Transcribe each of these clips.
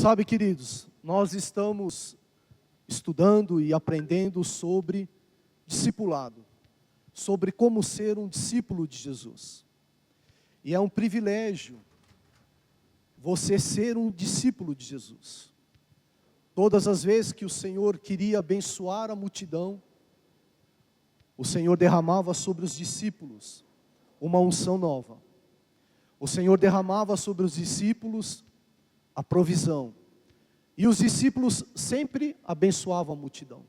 Sabe, queridos, nós estamos estudando e aprendendo sobre discipulado, sobre como ser um discípulo de Jesus. E é um privilégio você ser um discípulo de Jesus. Todas as vezes que o Senhor queria abençoar a multidão, o Senhor derramava sobre os discípulos uma unção nova. O Senhor derramava sobre os discípulos a provisão. E os discípulos sempre abençoavam a multidão.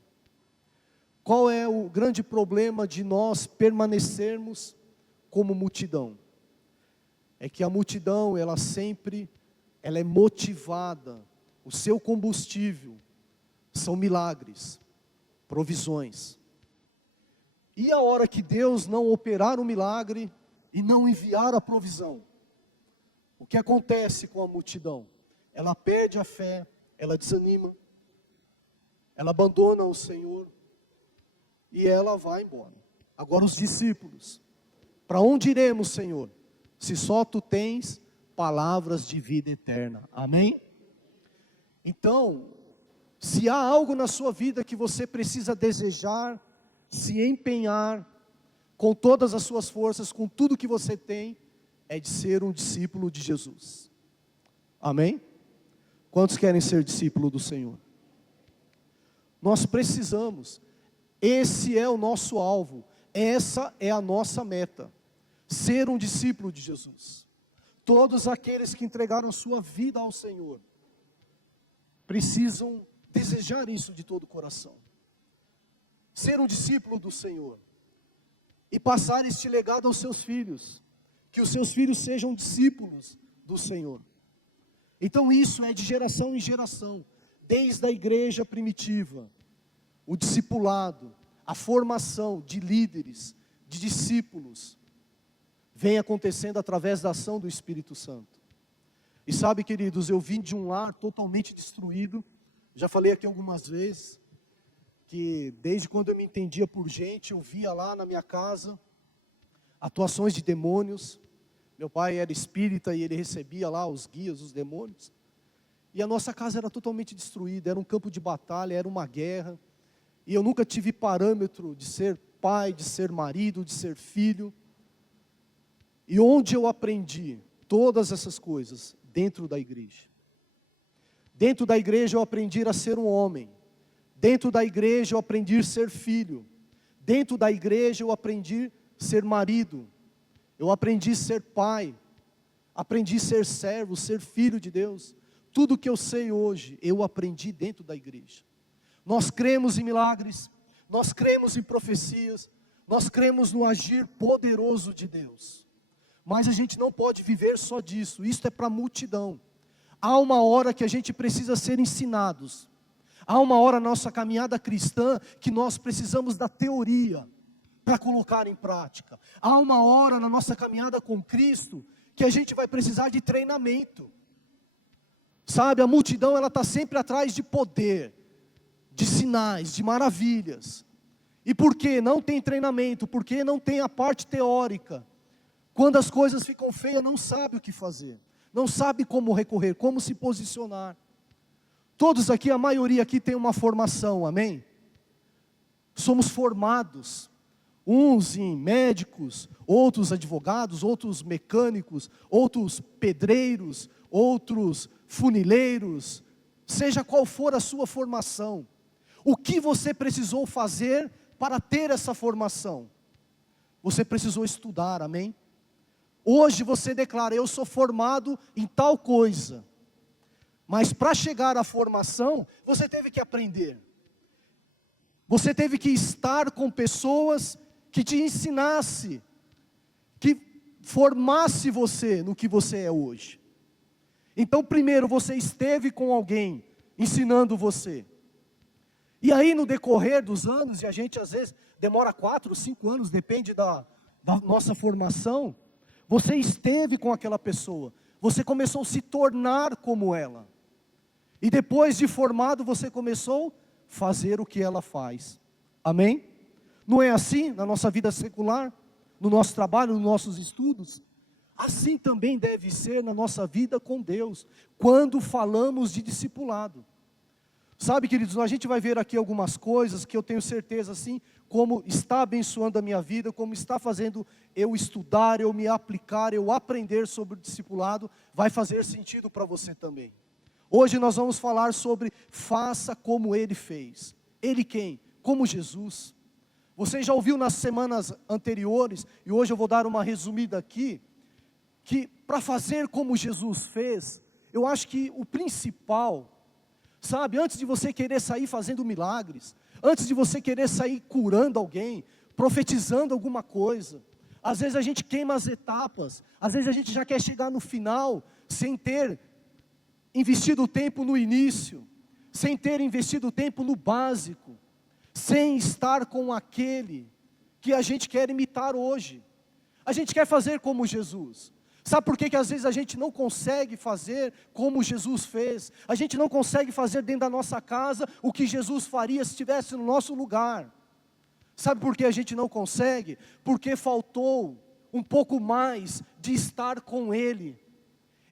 Qual é o grande problema de nós permanecermos como multidão? É que a multidão, ela é motivada, o seu combustível são milagres, provisões. E a hora que Deus não operar o milagre e não enviar a provisão, o que acontece com a multidão? Ela perde a fé, ela desanima, ela abandona o Senhor e ela vai embora. Agora os discípulos, para onde iremos, Senhor? Se só Tu tens palavras de vida eterna. Amém? Então, se há algo na sua vida que você precisa desejar, se empenhar com todas as suas forças, com tudo que você tem, é de ser um discípulo de Jesus. Amém? Quantos querem ser discípulo do Senhor? Nós precisamos, esse é o nosso alvo, essa é a nossa meta, ser um discípulo de Jesus. Todos aqueles que entregaram sua vida ao Senhor, precisam desejar isso de todo o coração. Ser um discípulo do Senhor, e passar este legado aos seus filhos, que os seus filhos sejam discípulos do Senhor. Então isso é de geração em geração, desde a igreja primitiva, o discipulado, a formação de líderes, de discípulos, vem acontecendo através da ação do Espírito Santo. E sabe, queridos, eu vim de um lar totalmente destruído, já falei aqui algumas vezes, que desde quando eu me entendia por gente, eu via lá na minha casa atuações de demônios. Meu pai era espírita e ele recebia lá os guias, os demônios. E a nossa casa era totalmente destruída, era um campo de batalha, era uma guerra. E eu nunca tive parâmetro de ser pai, de ser marido, de ser filho. E onde eu aprendi todas essas coisas? Dentro da igreja. Dentro da igreja eu aprendi a ser um homem. Dentro da igreja eu aprendi a ser filho. Dentro da igreja eu aprendi a ser marido. Eu aprendi a ser pai. Aprendi a ser servo, ser filho de Deus. Tudo que eu sei hoje, eu aprendi dentro da igreja. Nós cremos em milagres, nós cremos em profecias, nós cremos no agir poderoso de Deus. Mas a gente não pode viver só disso, isso é para a multidão. Há uma hora que a gente precisa ser ensinados. Há uma hora na nossa caminhada cristã que nós precisamos da teoria para colocar em prática. Há uma hora na nossa caminhada com Cristo que a gente vai precisar de treinamento. Sabe, a multidão ela está sempre atrás de poder, de sinais, de maravilhas. E por que não tem treinamento? Porque não tem a parte teórica. Quando as coisas ficam feias, não sabe o que fazer. Não sabe como recorrer, como se posicionar. Todos aqui, a maioria aqui tem uma formação, amém? Somos formados, uns em médicos, outros advogados, outros mecânicos, outros pedreiros, outros funileiros, seja qual for a sua formação. O que você precisou fazer para ter essa formação? Você precisou estudar, amém? Hoje você declara, eu sou formado em tal coisa. Mas para chegar à formação, você teve que aprender. Você teve que estar com pessoas que te ensinasse, que formasse você no que você é hoje. Então primeiro você esteve com alguém ensinando você. E aí no decorrer dos anos, e a gente às vezes demora 4, 5 anos, depende da nossa formação, você esteve com aquela pessoa, você começou a se tornar como ela. E depois de formado, você começou a fazer o que ela faz. Amém? Não é assim na nossa vida secular? No nosso trabalho, nos nossos estudos? Assim também deve ser na nossa vida com Deus, quando falamos de discipulado. Sabe, queridos, a gente vai ver aqui algumas coisas que eu tenho certeza, assim, como está abençoando a minha vida, como está fazendo eu estudar, eu me aplicar, eu aprender sobre o discipulado, vai fazer sentido para você também. Hoje nós vamos falar sobre faça como Ele fez. Ele quem? Como Jesus. Você já ouviu nas semanas anteriores, e hoje eu vou dar uma resumida aqui, que para fazer como Jesus fez, eu acho que o principal, sabe, antes de você querer sair fazendo milagres, antes de você querer sair curando alguém, profetizando alguma coisa, às vezes a gente queima as etapas, às vezes a gente já quer chegar no final, sem ter investido tempo no início, sem ter investido tempo no básico, sem estar com aquele que a gente quer imitar hoje. A gente quer fazer como Jesus. Sabe por que às vezes a gente não consegue fazer como Jesus fez? A gente não consegue fazer dentro da nossa casa o que Jesus faria se estivesse no nosso lugar. Sabe por que a gente não consegue? Porque faltou um pouco mais de estar com Ele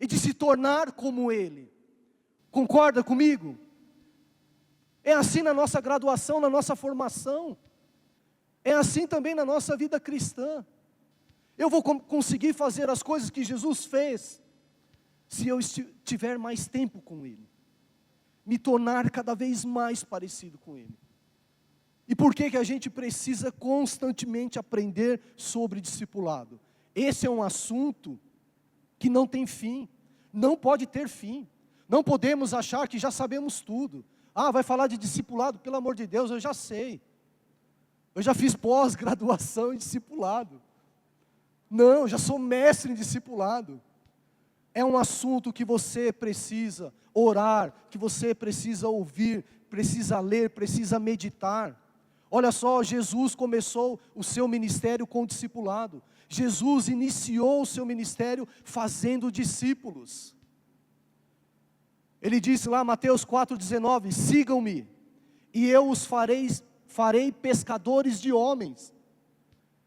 e de se tornar como Ele. Concorda comigo? É assim na nossa graduação, na nossa formação. É assim também na nossa vida cristã. Eu vou conseguir fazer as coisas que Jesus fez se eu tiver mais tempo com Ele, me tornar cada vez mais parecido com Ele. E por que a gente precisa constantemente aprender sobre discipulado? Esse é um assunto que não tem fim, não pode ter fim. Não podemos achar que já sabemos tudo. Ah, vai falar de discipulado, pelo amor de Deus, eu já sei. Eu já fiz pós-graduação em discipulado. Não, já sou mestre em discipulado. É um assunto que você precisa orar, que você precisa ouvir, precisa ler, precisa meditar. Olha só, Jesus começou o seu ministério com o discipulado. Jesus iniciou o seu ministério fazendo discípulos. Ele disse lá, Mateus 4,19, sigam-me, e eu os farei pescadores de homens.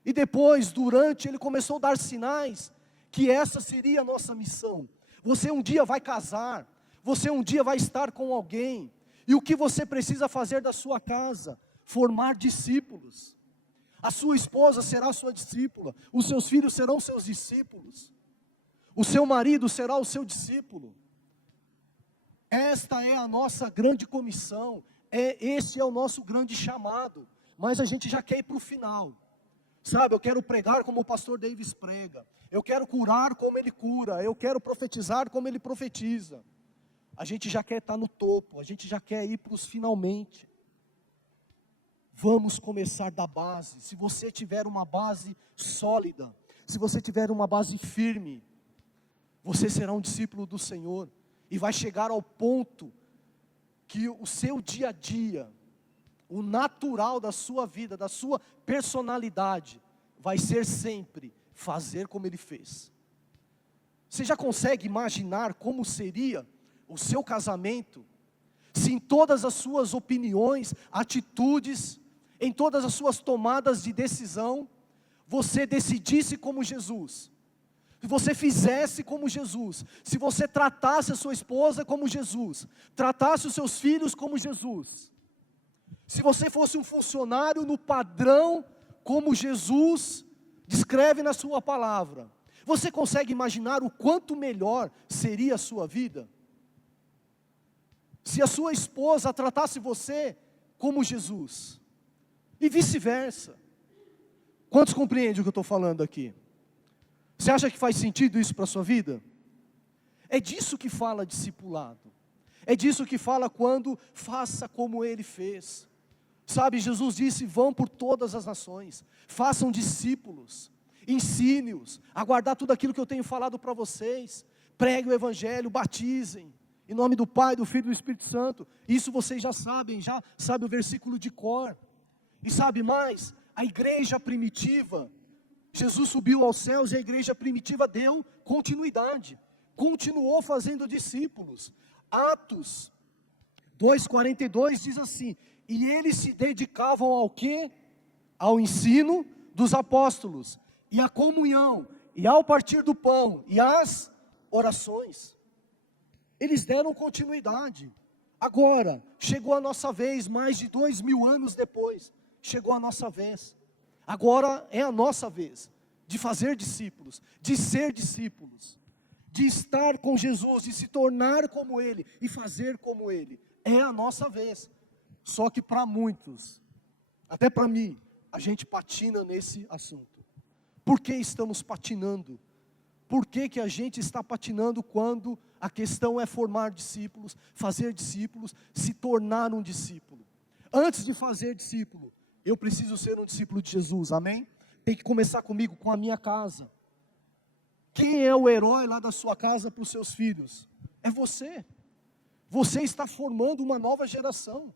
E depois, durante, ele começou a dar sinais que essa seria a nossa missão. Você um dia vai casar, você um dia vai estar com alguém, e o que você precisa fazer da sua casa? Formar discípulos. A sua esposa será sua discípula, os seus filhos serão seus discípulos, o seu marido será o seu discípulo. Esta é a nossa grande comissão, esse é o nosso grande chamado, mas a gente já quer ir para o final. Sabe, eu quero pregar como o pastor Davis prega, eu quero curar como ele cura, eu quero profetizar como ele profetiza. A gente já quer estar no topo, a gente já quer ir para os finalmente. Vamos começar da base. Se você tiver uma base sólida, se você tiver uma base firme, você será um discípulo do Senhor, e vai chegar ao ponto que o seu dia a dia, o natural da sua vida, da sua personalidade, vai ser sempre fazer como Ele fez. Você já consegue imaginar como seria o seu casamento, se em todas as suas opiniões, atitudes, em todas as suas tomadas de decisão, você decidisse como Jesus, se você fizesse como Jesus, se você tratasse a sua esposa como Jesus, tratasse os seus filhos como Jesus, se você fosse um funcionário no padrão como Jesus descreve na sua palavra, você consegue imaginar o quanto melhor seria a sua vida? Se a sua esposa tratasse você como Jesus, e vice-versa. Quantos compreendem o que eu estou falando aqui? Você acha que faz sentido isso para a sua vida? É disso que fala discipulado. É disso que fala quando faça como Ele fez. Sabe, Jesus disse, vão por todas as nações, façam discípulos, ensine-os a guardar tudo aquilo que eu tenho falado para vocês, pregue o Evangelho, batizem, em nome do Pai, do Filho e do Espírito Santo. Isso vocês já sabem o versículo de cor. E sabe mais, a igreja primitiva, Jesus subiu aos céus e a igreja primitiva deu continuidade, continuou fazendo discípulos. Atos 2,42 diz assim, e eles se dedicavam ao quê? Ao ensino dos apóstolos, e à comunhão, e ao partir do pão, e as orações. Eles deram continuidade. Agora, chegou a nossa vez, mais de 2000 anos depois, chegou a nossa vez. Agora é a nossa vez, de fazer discípulos, de ser discípulos, de estar com Jesus, de se tornar como Ele, e fazer como Ele. É a nossa vez. Só que para muitos, até para mim, a gente patina nesse assunto. Por que estamos patinando? Por que a gente está patinando quando a questão é formar discípulos, fazer discípulos, se tornar um discípulo? Antes de fazer discípulo, eu preciso ser um discípulo de Jesus, amém? Tem que começar comigo, com a minha casa. Quem é o herói lá da sua casa para os seus filhos? É você. Você está formando uma nova geração.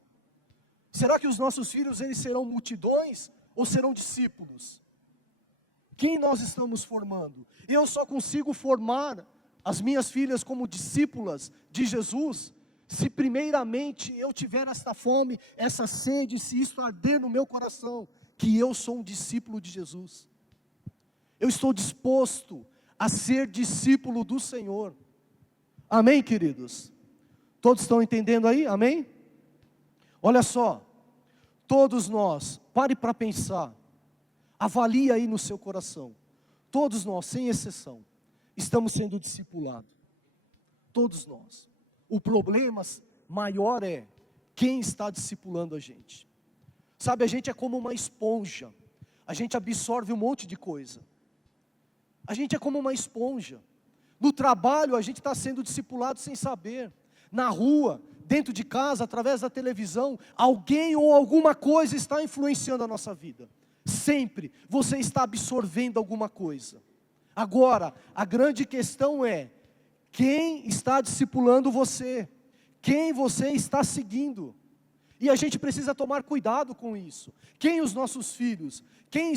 Será que os nossos filhos, eles serão multidões ou serão discípulos? Quem nós estamos formando? Eu só consigo formar as minhas filhas como discípulas de Jesus, se primeiramente eu tiver esta fome, essa sede, se isso arder no meu coração, que eu sou um discípulo de Jesus. Eu estou disposto a ser discípulo do Senhor. Amém, queridos? Todos estão entendendo aí? Amém? Olha só, todos nós, pare para pensar, avalie aí no seu coração, todos nós, sem exceção, estamos sendo discipulados, todos nós. O problema maior é quem está discipulando a gente. Sabe, a gente é como uma esponja, a gente absorve um monte de coisa, a gente é como uma esponja. No trabalho a gente está sendo discipulado sem saber, na rua, dentro de casa, através da televisão, alguém ou alguma coisa está influenciando a nossa vida. Sempre você está absorvendo alguma coisa. Agora, a grande questão é, quem está discipulando você? Quem você está seguindo? E a gente precisa tomar cuidado com isso. Quem os nossos filhos? Quem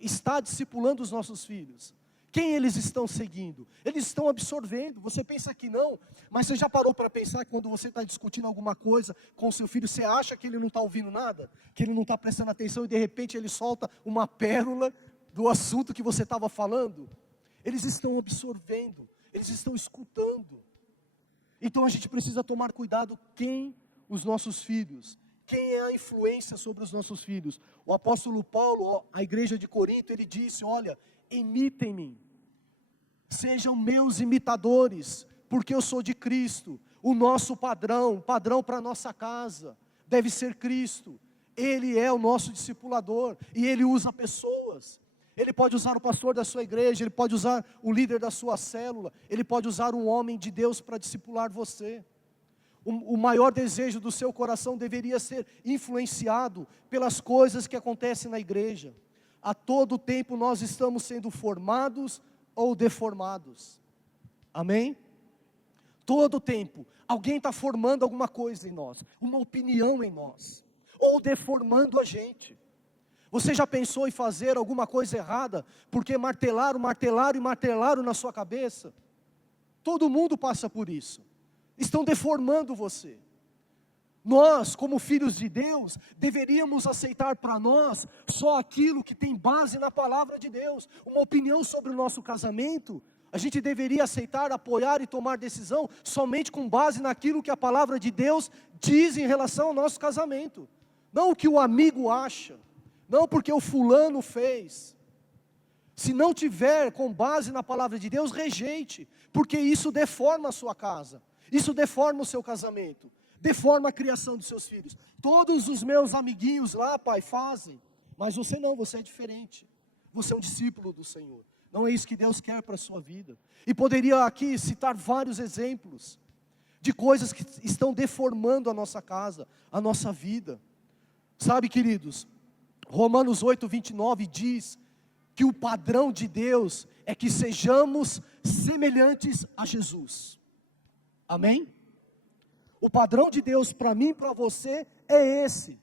está discipulando os nossos filhos? Quem eles estão seguindo? Eles estão absorvendo. Você pensa que não, mas você já parou para pensar que quando você está discutindo alguma coisa com seu filho, você acha que ele não está ouvindo nada? Que ele não está prestando atenção e de repente ele solta uma pérola do assunto que você estava falando? Eles estão absorvendo, eles estão escutando. Então a gente precisa tomar cuidado quem os nossos filhos, quem é a influência sobre os nossos filhos. O apóstolo Paulo, a igreja de Corinto, ele disse, olha, imitem-me, sejam meus imitadores, porque eu sou de Cristo. O nosso padrão para a nossa casa, deve ser Cristo. Ele é o nosso discipulador, e Ele usa pessoas. Ele pode usar o pastor da sua igreja, Ele pode usar o líder da sua célula, Ele pode usar um homem de Deus para discipular você. O maior desejo do seu coração deveria ser influenciado pelas coisas que acontecem na igreja. A todo tempo nós estamos sendo formados ou deformados. Amém? Todo tempo, alguém está formando alguma coisa em nós, uma opinião em nós, ou deformando a gente. Você já pensou em fazer alguma coisa errada, porque martelaram na sua cabeça? Todo mundo passa por isso. Estão deformando você. Nós, como filhos de Deus, deveríamos aceitar para nós só aquilo que tem base na palavra de Deus. Uma opinião sobre o nosso casamento, a gente deveria aceitar, apoiar e tomar decisão somente com base naquilo que a palavra de Deus diz em relação ao nosso casamento. Não o que o amigo acha, não porque o fulano fez. Se não tiver com base na palavra de Deus, rejeite, porque isso deforma a sua casa, isso deforma o seu casamento. Deforma a criação dos seus filhos. Todos os meus amiguinhos lá, pai, fazem. Mas você não, você é diferente. Você é um discípulo do Senhor. Não é isso que Deus quer para a sua vida. E poderia aqui citar vários exemplos de coisas que estão deformando a nossa casa, a nossa vida. Sabe, queridos, Romanos 8:29 diz que o padrão de Deus é que sejamos semelhantes a Jesus. Amém? O padrão de Deus para mim e para você é esse.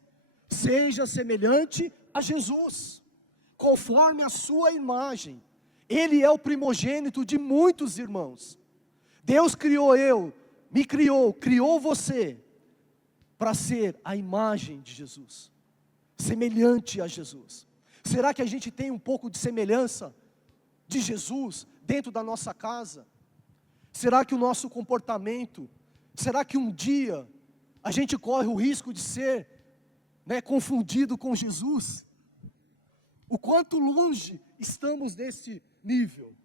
Seja semelhante a Jesus, conforme a sua imagem. Ele é o primogênito de muitos irmãos. Deus criou me criou você, para ser a imagem de Jesus, semelhante a Jesus. Será que a gente tem um pouco de semelhança de Jesus dentro da nossa casa? Será que o nosso comportamento, será que um dia a gente corre o risco de ser, confundido com Jesus? O quanto longe estamos desse nível?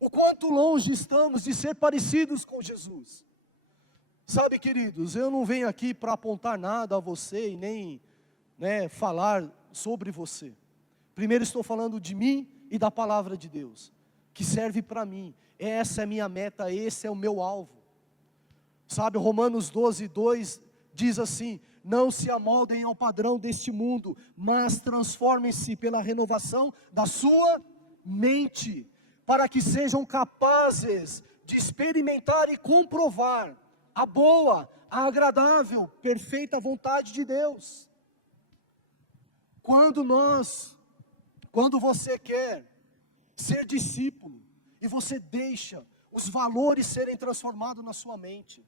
O quanto longe estamos de ser parecidos com Jesus? Sabe, queridos, eu não venho aqui para apontar nada a você e nem falar sobre você. Primeiro estou falando de mim e da palavra de Deus, que serve para mim. Essa é a minha meta, esse é o meu alvo. Sabe, Romanos 12:2 diz assim: não se amoldem ao padrão deste mundo, mas transformem-se pela renovação da sua mente, para que sejam capazes de experimentar e comprovar a boa, a agradável, perfeita vontade de Deus. Quando você quer ser discípulo, e você deixa os valores serem transformados na sua mente,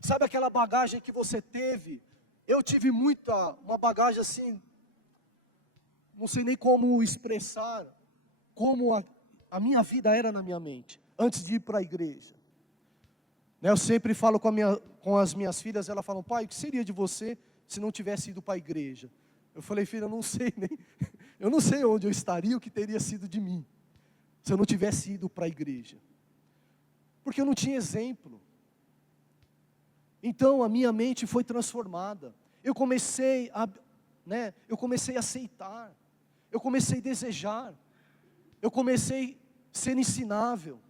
sabe aquela bagagem que você teve? Eu tive uma bagagem assim, não sei nem como expressar, como a minha vida era na minha mente, antes de ir para a igreja. Eu sempre falo com as minhas filhas, elas falam: pai, o que seria de você se não tivesse ido para a igreja? Eu falei: filha, eu não sei onde eu estaria, o que teria sido de mim, se eu não tivesse ido para a igreja. Porque eu não tinha exemplo. Então a minha mente foi transformada. Eu comecei a aceitar. Eu comecei a desejar. Eu comecei a ser ensinável.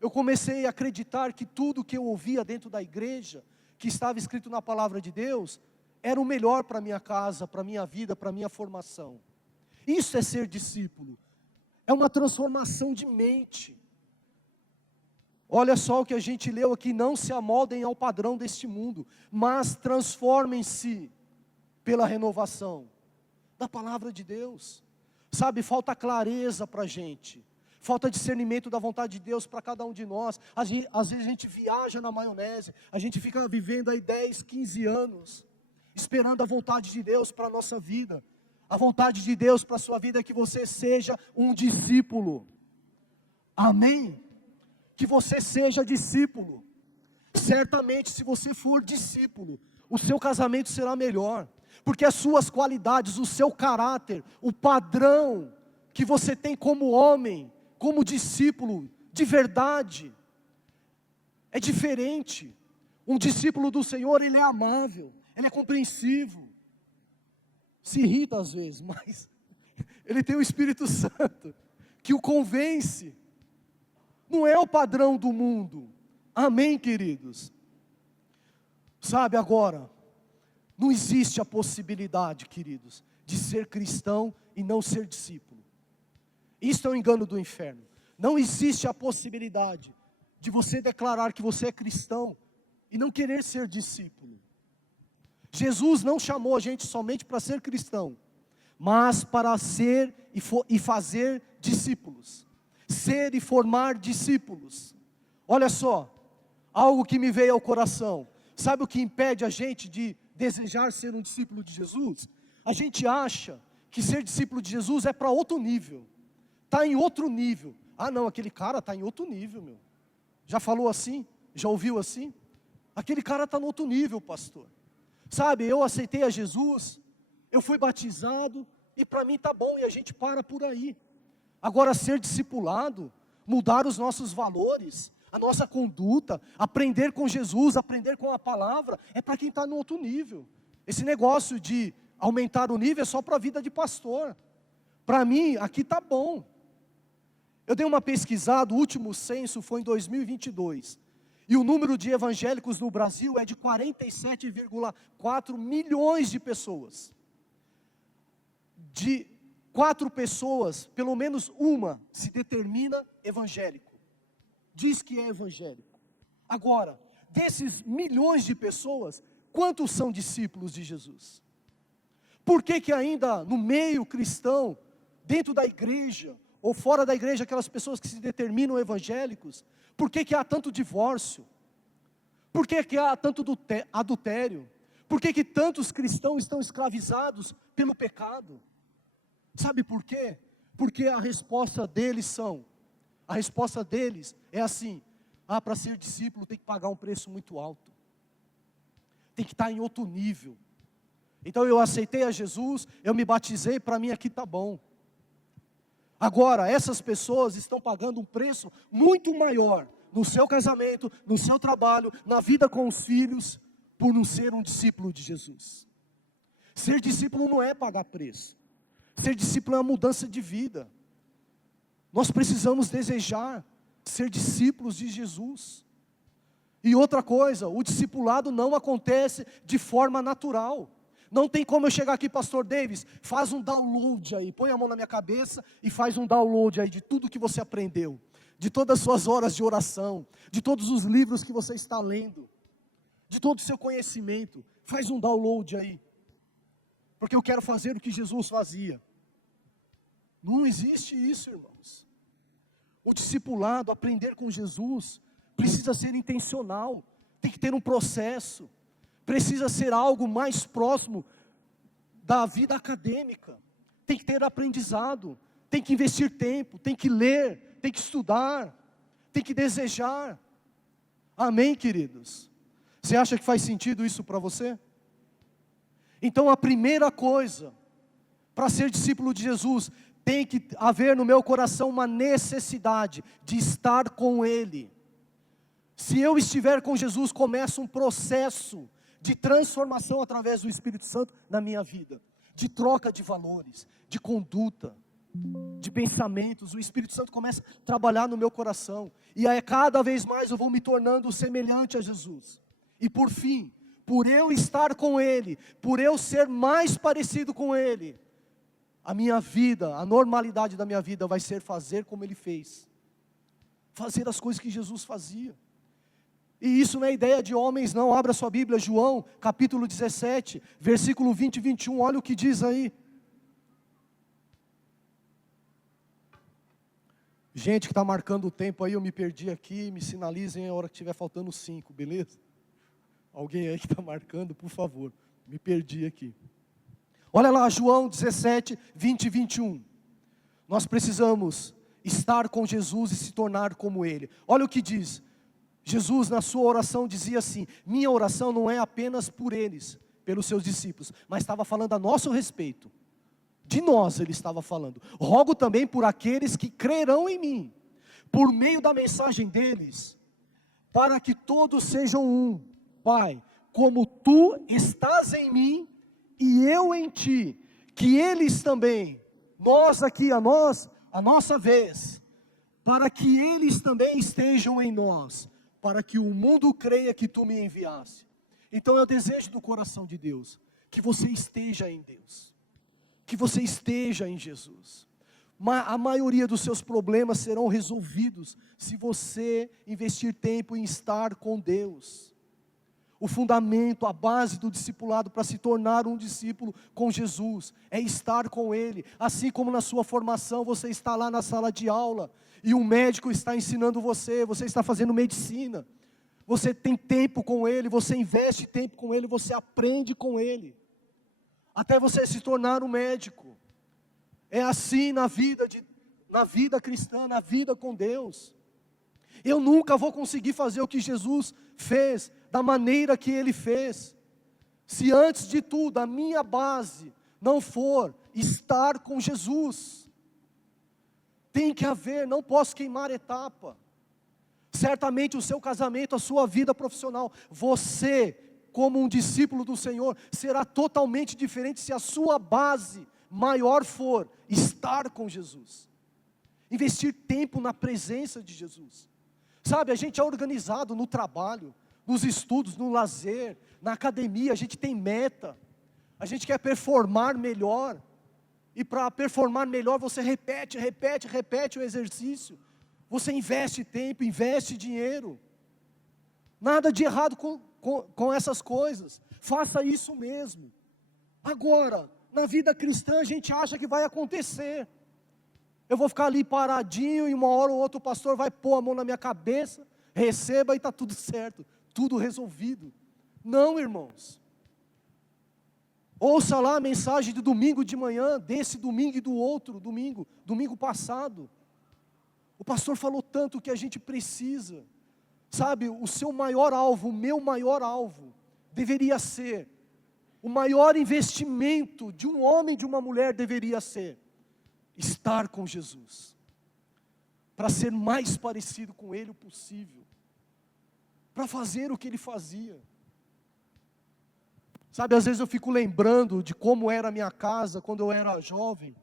Eu comecei a acreditar que tudo que eu ouvia dentro da igreja, que estava escrito na palavra de Deus, era o melhor para a minha casa, para a minha vida, para a minha formação. Isso é ser discípulo. É uma transformação de mente. Olha só o que a gente leu aqui: não se amoldem ao padrão deste mundo, mas transformem-se pela renovação da palavra de Deus. Sabe, falta clareza para a gente, falta discernimento da vontade de Deus para cada um de nós. Às vezes a gente viaja na maionese, a gente fica vivendo aí 10, 15 anos, esperando a vontade de Deus para a nossa vida. A vontade de Deus para a sua vida é que você seja um discípulo. Amém? Que você seja discípulo. Certamente, se você for discípulo, o seu casamento será melhor, porque as suas qualidades, o seu caráter, o padrão que você tem como homem, como discípulo de verdade, é diferente. Um discípulo do Senhor, ele é amável, ele é compreensivo, se irrita às vezes, mas ele tem o Espírito Santo que o convence. Não é o padrão do mundo. Amém, queridos? Sabe, agora, não existe a possibilidade, queridos, de ser cristão e não ser discípulo. Isso é um engano do inferno. Não existe a possibilidade de você declarar que você é cristão e não querer ser discípulo. Jesus não chamou a gente somente para ser cristão, mas para ser e fazer discípulos. Ser e formar discípulos. Olha só, algo que me veio ao coração. Sabe o que impede a gente de desejar ser um discípulo de Jesus? A gente acha que ser discípulo de Jesus é para outro nível. Está em outro nível. Ah não, aquele cara está em outro nível, meu. Já falou assim? Já ouviu assim? Aquele cara está no outro nível, pastor. Sabe, eu aceitei a Jesus, eu fui batizado, e para mim está bom, e a gente para por aí. Agora, ser discipulado, mudar os nossos valores, a nossa conduta, aprender com Jesus, aprender com a palavra, é para quem está no outro nível. Esse negócio de aumentar o nível é só para a vida de pastor. Para mim, aqui está bom. Eu dei uma pesquisada, o último censo foi em 2022. E o número de evangélicos no Brasil é de 47,4 milhões de pessoas. De 4 pessoas, pelo menos uma se determina evangélico. Diz que é evangélico. Agora, desses milhões de pessoas, quantos são discípulos de Jesus? Por que ainda no meio cristão, dentro da igreja, ou fora da igreja, aquelas pessoas que se determinam evangélicos, por que há tanto divórcio? Por que há tanto adultério? Por que tantos cristãos estão escravizados pelo pecado? Sabe por quê? Porque a resposta deles é assim: para ser discípulo tem que pagar um preço muito alto, tem que estar em outro nível. Então eu aceitei a Jesus, eu me batizei, para mim aqui está bom. Agora, essas pessoas estão pagando um preço muito maior, no seu casamento, no seu trabalho, na vida com os filhos, por não ser um discípulo de Jesus. Ser discípulo não é pagar preço. Ser discípulo é uma mudança de vida. Nós precisamos desejar ser discípulos de Jesus. E outra coisa, o discipulado não acontece de forma natural. Não tem como eu chegar aqui, pastor Davis, faz um download aí, põe a mão na minha cabeça e faz um download aí de tudo que você aprendeu, de todas as suas horas de oração, de todos os livros que você está lendo, de todo o seu conhecimento, faz um download aí, porque eu quero fazer o que Jesus fazia. Não existe isso, irmãos. O discipulado, aprender com Jesus, precisa ser intencional, tem que ter um processo. Precisa ser algo mais próximo da vida acadêmica. Tem que ter aprendizado, tem que investir tempo, tem que ler, tem que estudar, tem que desejar. Amém, queridos? Você acha que faz sentido isso para você? Então a primeira coisa, para ser discípulo de Jesus, tem que haver no meu coração uma necessidade de estar com Ele. Se eu estiver com Jesus, começa um processo de transformação através do Espírito Santo na minha vida, de troca de valores, de conduta, de pensamentos. O Espírito Santo começa a trabalhar no meu coração, e aí cada vez mais eu vou me tornando semelhante a Jesus. E por fim, por eu estar com Ele, por eu ser mais parecido com Ele, a minha vida, a normalidade da minha vida vai ser fazer como Ele fez, fazer as coisas que Jesus fazia. E isso não é ideia de homens não. Abra sua Bíblia, João, capítulo 17, versículo 20 e 21, olha o que diz aí. Gente que está marcando o tempo aí, eu me perdi aqui, me sinalizem a hora que estiver faltando 5, beleza? Alguém aí que está marcando, por favor, me perdi aqui. Olha lá, João 17, 20 e 21. Nós precisamos estar com Jesus e se tornar como Ele. Olha o que diz. Jesus, na sua oração, dizia assim: minha oração não é apenas por eles, pelos seus discípulos, mas estava falando a nosso respeito. De nós Ele estava falando. Rogo também por aqueles que crerão em mim, por meio da mensagem deles, para que todos sejam um. Pai, como Tu estás em mim e eu em Ti, que eles também, nós aqui, a nossa vez, para que eles também estejam em nós, para que o mundo creia que Tu me enviaste. Então eu desejo do coração de Deus, que você esteja em Deus, que você esteja em Jesus. A maioria dos seus problemas serão resolvidos, se você investir tempo em estar com Deus. O fundamento, a base do discipulado para se tornar um discípulo com Jesus, é estar com Ele. Assim como na sua formação, você está lá na sala de aula, e um médico está ensinando você está fazendo medicina, você tem tempo com Ele, você investe tempo com Ele, você aprende com Ele, até você se tornar um médico. É assim na vida cristã, na vida com Deus. Eu nunca vou conseguir fazer o que Jesus fez, da maneira que Ele fez, se antes de tudo a minha base não for estar com Jesus. Tem que haver, não posso queimar etapa. Certamente o seu casamento, a sua vida profissional, você como um discípulo do Senhor, será totalmente diferente se a sua base maior for estar com Jesus. Investir tempo na presença de Jesus. Sabe, a gente é organizado no trabalho, nos estudos, no lazer, na academia, a gente tem meta, a gente quer performar melhor, e para performar melhor você repete o exercício, você investe tempo, investe dinheiro, nada de errado com essas coisas, faça isso mesmo. Agora, na vida cristã a gente acha que vai acontecer, eu vou ficar ali paradinho e uma hora ou outra o pastor vai pôr a mão na minha cabeça, receba e está tudo certo, tudo resolvido. Não, irmãos. Ouça lá a mensagem de domingo de manhã, desse domingo e do outro domingo passado. O pastor falou tanto que a gente precisa. Sabe, o seu maior alvo, o meu maior alvo, deveria ser, o maior investimento de um homem e de uma mulher deveria ser, estar com Jesus. Para ser mais parecido com Ele o possível. Para fazer o que Ele fazia. Sabe, às vezes eu fico lembrando de como era a minha casa quando eu era jovem.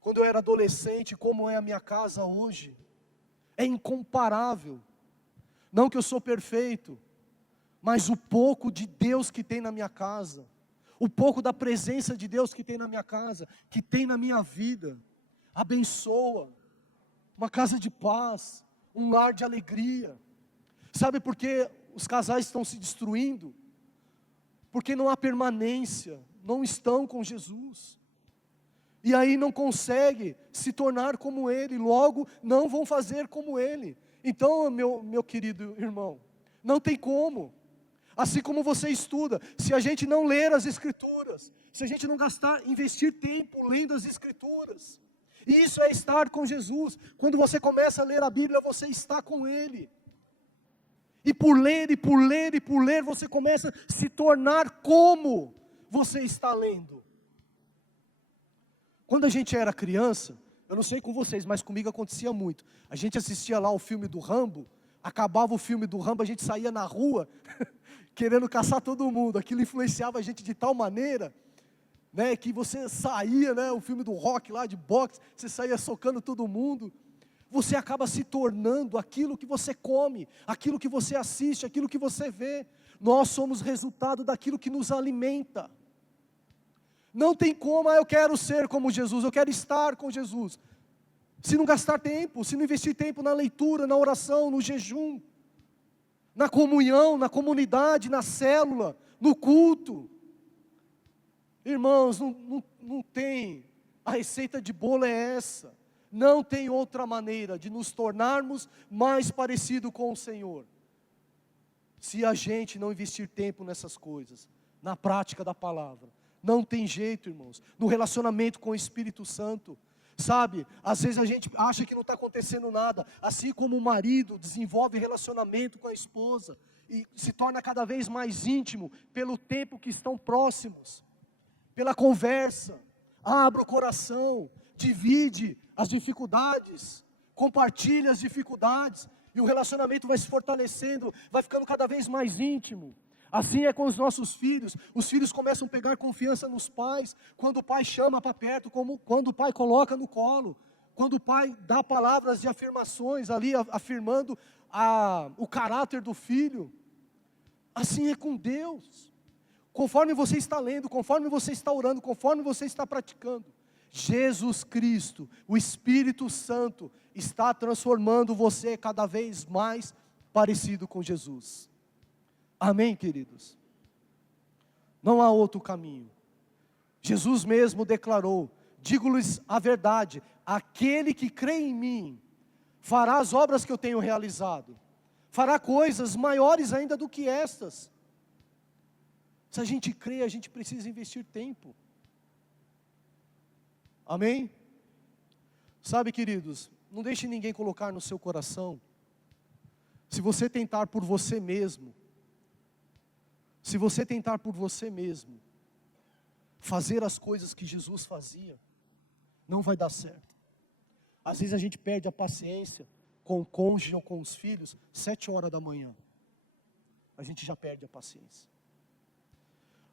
Quando eu era adolescente, como é a minha casa hoje. É incomparável. Não que eu sou perfeito, mas o pouco de Deus que tem na minha casa, o pouco da presença de Deus que tem na minha casa, que tem na minha vida, abençoa, uma casa de paz, um lar de alegria. Sabe por que os casais estão se destruindo? Porque não há permanência, não estão com Jesus. E aí não consegue se tornar como Ele, logo não vão fazer como Ele. Então, meu querido irmão, não tem como. Assim como você estuda, se a gente não ler as Escrituras, se a gente não investir tempo lendo as Escrituras, e isso é estar com Jesus. Quando você começa a ler a Bíblia, você está com Ele. E por ler, e por ler, e por ler, você começa a se tornar como você está lendo. Quando a gente era criança, eu não sei com vocês, mas comigo acontecia muito. A gente assistia lá o filme do Rambo, acabava o filme do Rambo, a gente saía na rua, querendo caçar todo mundo. Aquilo influenciava a gente de tal maneira, né, que você saía, né, o filme do Rock lá, de boxe, você saía socando todo mundo. Você acaba se tornando aquilo que você come, aquilo que você assiste, aquilo que você vê. Nós somos resultado daquilo que nos alimenta. Não tem como, eu quero ser como Jesus, eu quero estar com Jesus. Se não gastar tempo, se não investir tempo na leitura, na oração, no jejum, na comunhão, na comunidade, na célula, no culto. Irmãos, não tem, a receita de bolo é essa. Não tem outra maneira de nos tornarmos mais parecidos com o Senhor. Se a gente não investir tempo nessas coisas, na prática da palavra. Não tem jeito, irmãos. No relacionamento com o Espírito Santo. Sabe, às vezes a gente acha que não está acontecendo nada. Assim como o marido desenvolve relacionamento com a esposa. E se torna cada vez mais íntimo pelo tempo que estão próximos. Pela conversa. Abre o coração. Divide as dificuldades. Compartilha as dificuldades. E o relacionamento vai se fortalecendo. Vai ficando cada vez mais íntimo. Assim é com os nossos filhos. Os filhos começam a pegar confiança nos pais, quando o pai chama para perto, quando o pai coloca no colo, quando o pai dá palavras de afirmações ali, afirmando o caráter do filho. Assim é com Deus. Conforme você está lendo, conforme você está orando, conforme você está praticando, Jesus Cristo, o Espírito Santo, está transformando você cada vez mais parecido com Jesus. Amém, queridos? Não há outro caminho. Jesus mesmo declarou: digo-lhes a verdade, aquele que crê em mim, fará as obras que eu tenho realizado, fará coisas maiores ainda do que estas. Se a gente crê, a gente precisa investir tempo. Amém? Sabe, queridos, não deixe ninguém colocar no seu coração, se você tentar por você mesmo, fazer as coisas que Jesus fazia, não vai dar certo. Às vezes a gente perde a paciência com o cônjuge ou com os filhos, 7 horas da manhã. A gente já perde a paciência.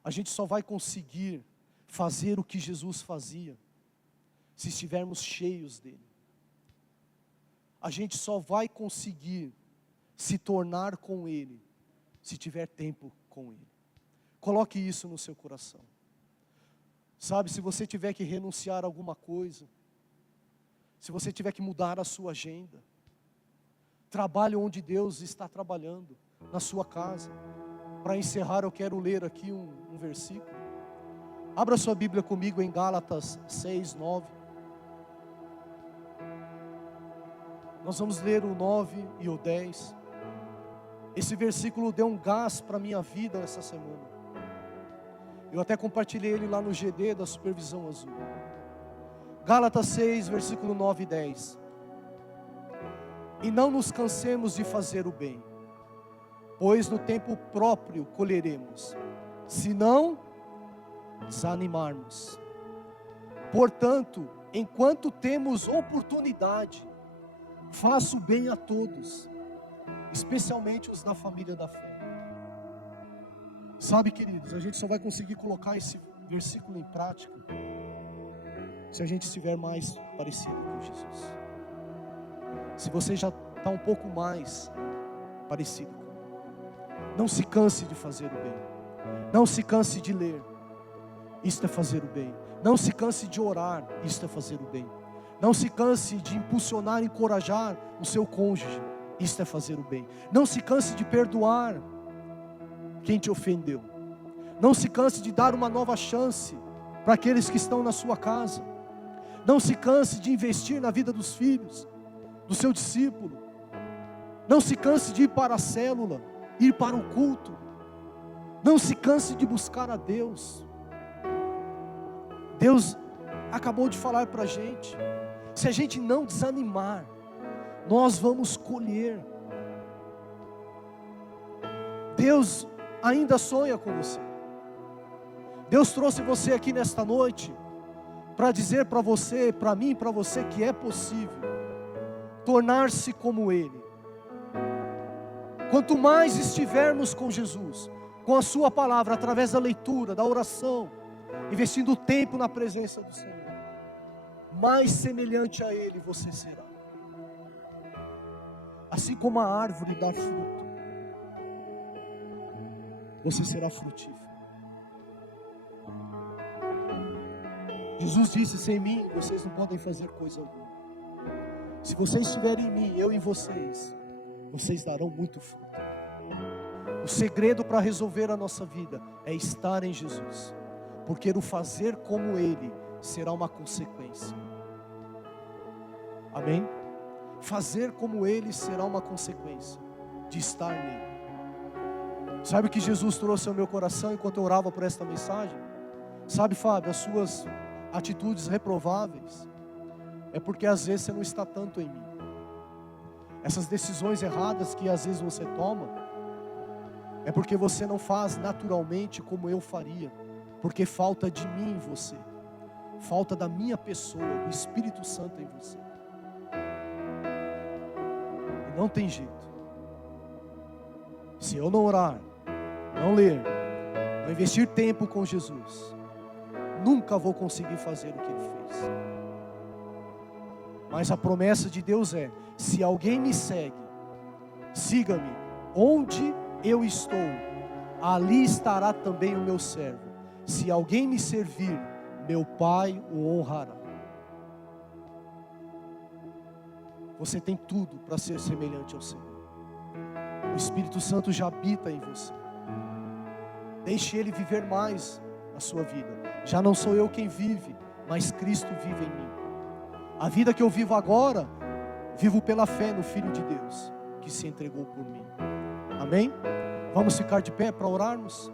A gente só vai conseguir fazer o que Jesus fazia, se estivermos cheios dele. A gente só vai conseguir se tornar com ele, se tiver tempo com ele. Coloque isso no seu coração. Sabe, se você tiver que renunciar a alguma coisa, se você tiver que mudar a sua agenda, trabalhe onde Deus está trabalhando, na sua casa. Para encerrar, eu quero ler aqui um versículo. Abra sua Bíblia comigo em Gálatas 6, 9. Nós vamos ler o 9 e o 10. Esse versículo deu um gás para a minha vida essa semana. Eu até compartilhei ele lá no GD da Supervisão Azul. Gálatas 6, versículo 9 e 10. E não nos cansemos de fazer o bem, pois no tempo próprio colheremos, se não desanimarmos. Portanto, enquanto temos oportunidade, faça o bem a todos, especialmente os da família da fé. Sabe, queridos, a gente só vai conseguir colocar esse versículo em prática se a gente estiver mais parecido com Jesus. Se você já está um pouco mais parecido, não se canse de fazer o bem. Não se canse de ler. Isto é fazer o bem. Não se canse de orar. Isto é fazer o bem. Não se canse de impulsionar, encorajar o seu cônjuge. Isto é fazer o bem. Não se canse de perdoar quem te ofendeu. Não se canse de dar uma nova chance para aqueles que estão na sua casa. Não se canse de investir na vida dos filhos, do seu discípulo. Não se canse de ir para a célula, ir para o culto. Não se canse de buscar a Deus. Deus acabou de falar para a gente, se a gente não desanimar, nós vamos colher. Deus ainda sonha com você. Deus trouxe você aqui nesta noite para dizer para você, para mim, para você que é possível tornar-se como Ele. Quanto mais estivermos com Jesus, com a sua palavra, através da leitura, da oração, investindo tempo na presença do Senhor, mais semelhante a Ele você será. Assim como a árvore dá fruto, você será frutífero. Jesus disse: sem mim vocês não podem fazer coisa alguma. Se vocês estiverem em mim, eu em vocês, vocês darão muito fruto. O segredo para resolver a nossa vida é estar em Jesus, porque o fazer como Ele será uma consequência. Amém? Fazer como Ele será uma consequência de estar nele. Sabe o que Jesus trouxe ao meu coração enquanto eu orava por esta mensagem? Sabe, Fábio, as suas atitudes reprováveis é porque às vezes você não está tanto em mim. Essas decisões erradas que às vezes você toma é porque você não faz naturalmente como eu faria, porque falta de mim em você, falta da minha pessoa, do Espírito Santo em você. E não tem jeito. Se eu não orar, não ler, não investir tempo com Jesus, nunca vou conseguir fazer o que Ele fez. Mas a promessa de Deus é: se alguém me segue, siga-me. Onde eu estou, ali estará também o meu servo. Se alguém me servir, meu Pai o honrará. Você tem tudo para ser semelhante ao Senhor. O Espírito Santo já habita em você. Deixe Ele viver mais a sua vida. Já não sou eu quem vive, mas Cristo vive em mim. A vida que eu vivo agora, vivo pela fé no Filho de Deus, que se entregou por mim. Amém? Vamos ficar de pé para orarmos?